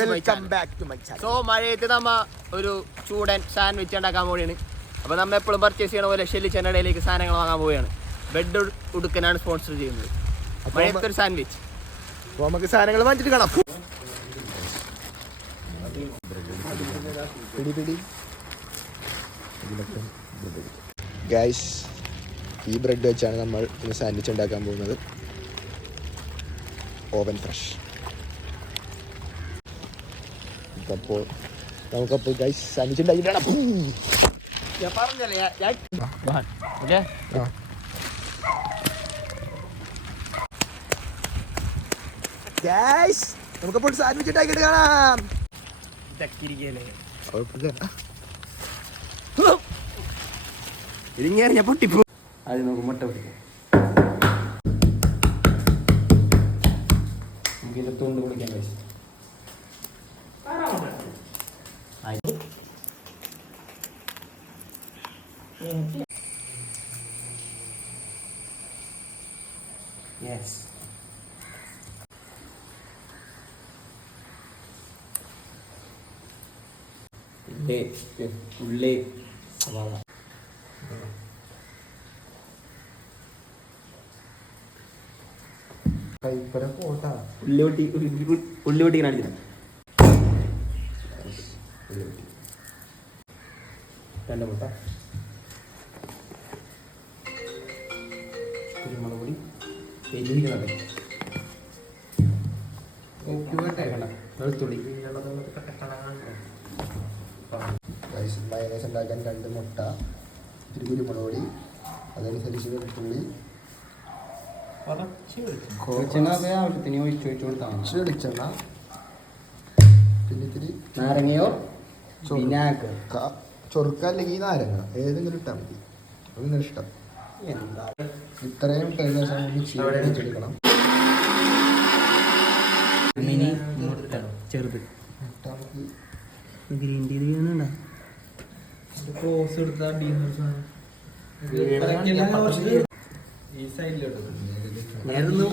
Welcome back to my channel so മഴയത്ത് നമ്മ ഒരു ചൂടൻ സാൻഡ്വിച്ച് ഉണ്ടാക്കാൻ പോവുകയാണ്. അപ്പോൾ നമ്മൾ എപ്പോഴും പർച്ചേസ് ചെയ്യണ പോലെ ഷെല്ലി ചെന്നടയിലേക്ക് സാധനങ്ങൾ വാങ്ങാൻ പോവുകയാണ്. ബെഡ് ഉടുക്കനാണ് സ്പോൺസർ ചെയ്യുന്നത്. മഴയത്ത് ഒരു സാൻഡ്വിച്ച്. അപ്പോൾ നമുക്ക് സാധനങ്ങൾ വാങ്ങിച്ചിട്ട് കാണാം. പിടി പിടി. ഗൈസ് ഈ ബ്രെഡ് വെച്ചാണ് നമ്മൾ ഇന്ന് സാൻഡ്വിച്ച് ഉണ്ടാക്കാൻ പോകുന്നത്. ഓവൻ ഫ്രഷ് അപ്പോൾ നമുക്കപ്പോൾ ഗൈസ് ഉണ്ടാക്കിയിട്ടാണ് ഞാൻ പറഞ്ഞല്ലേ ഓക്കെ? ഗൈസ് നമുക്കപ്പോൾ സാൻഡ്വിച്ച് ഉണ്ടാക്കിയിട്ട് കാണാം. ഇതിങ്ങനെ ഞാൻ പൊട്ടിപ്പോ അത് നമുക്ക് മുട്ട പിടിക്കാം നമുക്ക് ഇതിന്റെ തൊണ്ട് പിടിക്കാൻ കഴിച്ചു യെസ് ഉള്ളി ഉള്ളി സവാള കൈപ്പര പോട്ടാ ഉള്ളി പൊട്ടി ഉള്ളി പൊട്ടി കാണിച്ചില്ല രണ്ട് മുട്ട കുരുമുളക് പൊടി വെളുത്തുള്ളി ഗൈസ് മയനേസ് ഉണ്ടാക്കാൻ രണ്ട് മുട്ട ഒരു കുരുമുളക് പൊടി അതനുസരിച്ച് വെളുത്തുള്ളി വെളിച്ചെണ്ണ. പിന്നെ ഇത്തിരി നാരങ്ങയോ? വിനാഗർ. ചൊറുക്ക അല്ലെങ്കിൽ നാരങ്ങ. ഏതെങ്കിലും ഇട്ടാൽ മതി അത് നിങ്ങളുടെ ഇഷ്ടം. എന്താ? ഇത്രയും ഇട്ടതിന് ശേഷം മിനി മുട്ട ചെറുത്. ഗ്രീൻ ടീ ചെയ്യുന്നുണ്ടോ? ക്ലോസ് എടുത്താ ഈ സൈഡിലോട്ട് ഏതെങ്കിലും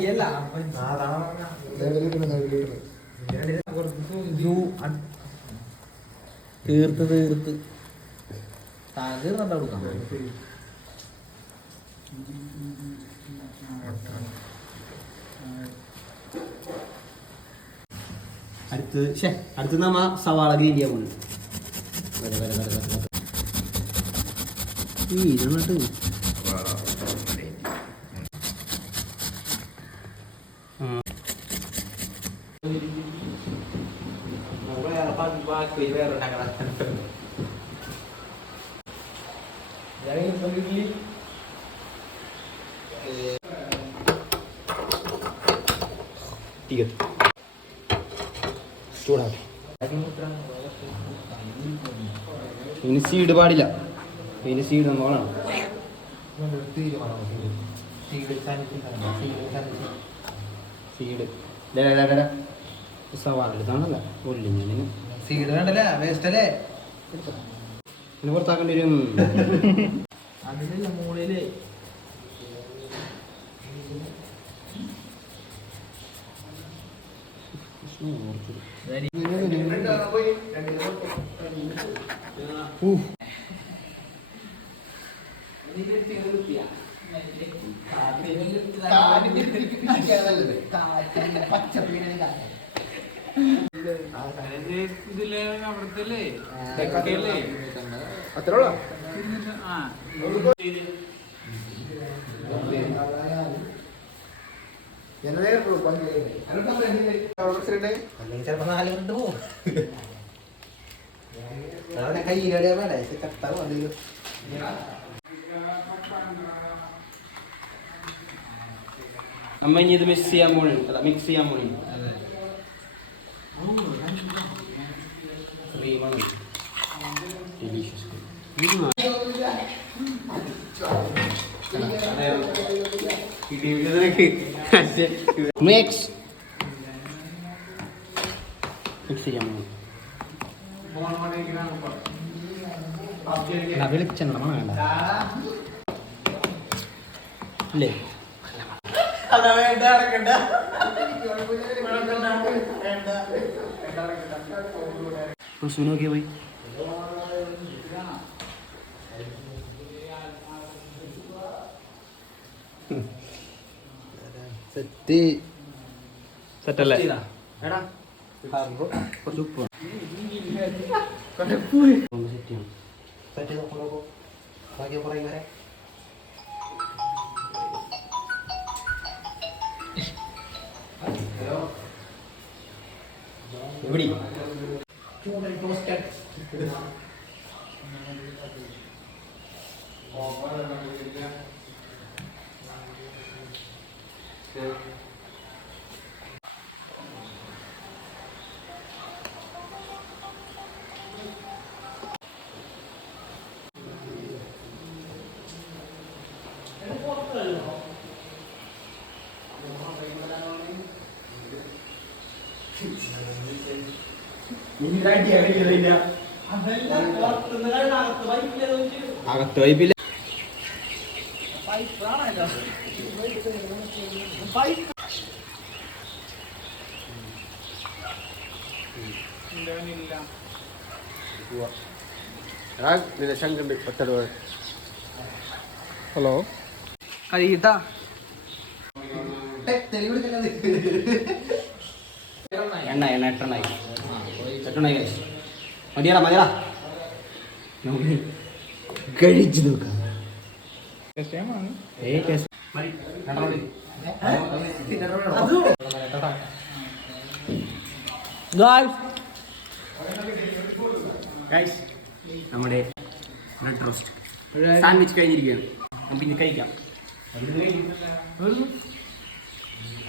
തീർത്ത്. തീർത്ത് തീർത്ത് അടുത്ത് ഷേ അടുത്ത് നമ്മ സവാള ഗ്രീൻ ചെയ്യാൻ പോകുന്നു ഈ ഇതെന്നിട്ട് ചൂടാക്കി ഇനി സീഡ് പാടില്ല ഇനി സീഡ് നമ്മളാണ് സീഡ് സവാള എടുത്താണല്ല. ഉള്ളി ഞാൻ സീഡ് വേണ്ടല്ലേ? വേസ്റ്റ് അല്ലേ? പിന്നെ പുറത്താക്കേണ്ടി വരും. അതിലല്ല മൂളയിൽ ഇതിൽ കയ്യിലൂടെ വേണ്ടേ അമ്മ ഇനി ഇത് മിക്സ് ചെയ്യാൻ പോണേ അല്ല മിക്സ് ചെയ്യാൻ പോണേ ഡെലീഷ്യസ് മിക്സ് മിക്സ് ചെയ്യാൻ വെളിച്ചെണ്ണ വേണ്ട. അല്ലേ അതാ വേണ്ട അടക്കണ്ട നോക്കിയ പോയി. സെറ്റ്. സെറ്റല്ലേ? എടാ കുറച്ച് ഉപ്പ് സെറ്റ് നോക്കൂ ബാക്കി പറയും വരെ എവിടെ അകത്ത് വൈപ്പില്ല ശങ്കുണ്ട് ഒറ്റ ഹലോ? കഴിയിട്ടാ എണ്ണ എണ്ണ എട്ടെണ്ണായി. എട്ടെണ്ണായി മതിയടാ മതിയടാ. കഴിച്ചു നോക്കാം. നമ്മുടെ ബ്രെഡ് റോസ്റ്റ്. സാൻഡ്വിച്ച് കഴിഞ്ഞിരിക്കുകയാണ്. നമുക്ക് ഇനി കഴിക്കാം.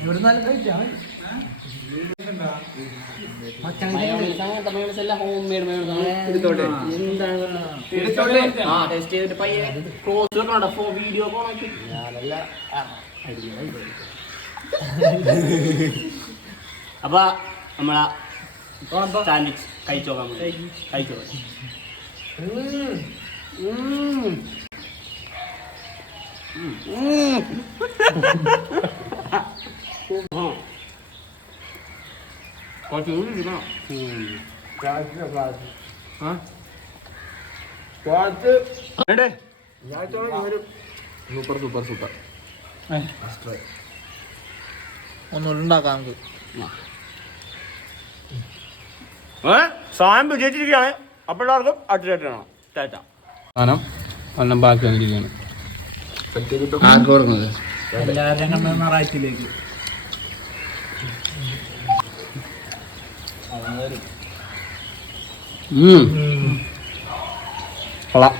ഇവിടെ നല്ല കഴിച്ചാ കഴിച്ചോ മയോണൈസ് എടുത്തോട്ടെ എന്താണ് എടുത്തോട്ടെ ആ ടെസ്റ്റ് ചെയ്തിട്ട് പയ്യെ ക്ലോസ് വെക്കണോ ഫോ വീഡിയോ കോണാക്കി ഞാനല്ല അപ്പൊ നമ്മളാ സാൻഡ്വിച്ച് കഴിച്ചു നോക്കാം കഴിച്ചു കുറച്ച് കൂടി ഇരിക്കണം ആ വേണ്ടേ സൂപ്പർ സൂപ്പർ സൂപ്പർ ഒന്നുകൂടെ ഉണ്ടാക്കാം നമുക്ക് സാധനം വിജയിച്ചിരിക്കുകയാണ് അപ്പോൾ എല്ലാവർക്കും അടുത്തായിട്ടാണ് ടാറ്റ സാധനം എല്ലാം ബാക്കി വന്നിരിക്കുകയാണ്. ആർക്ക് കൊടുക്കുന്നത്? ഞായറാഴ്ചയിലേക്ക്. കൊള്ളാം.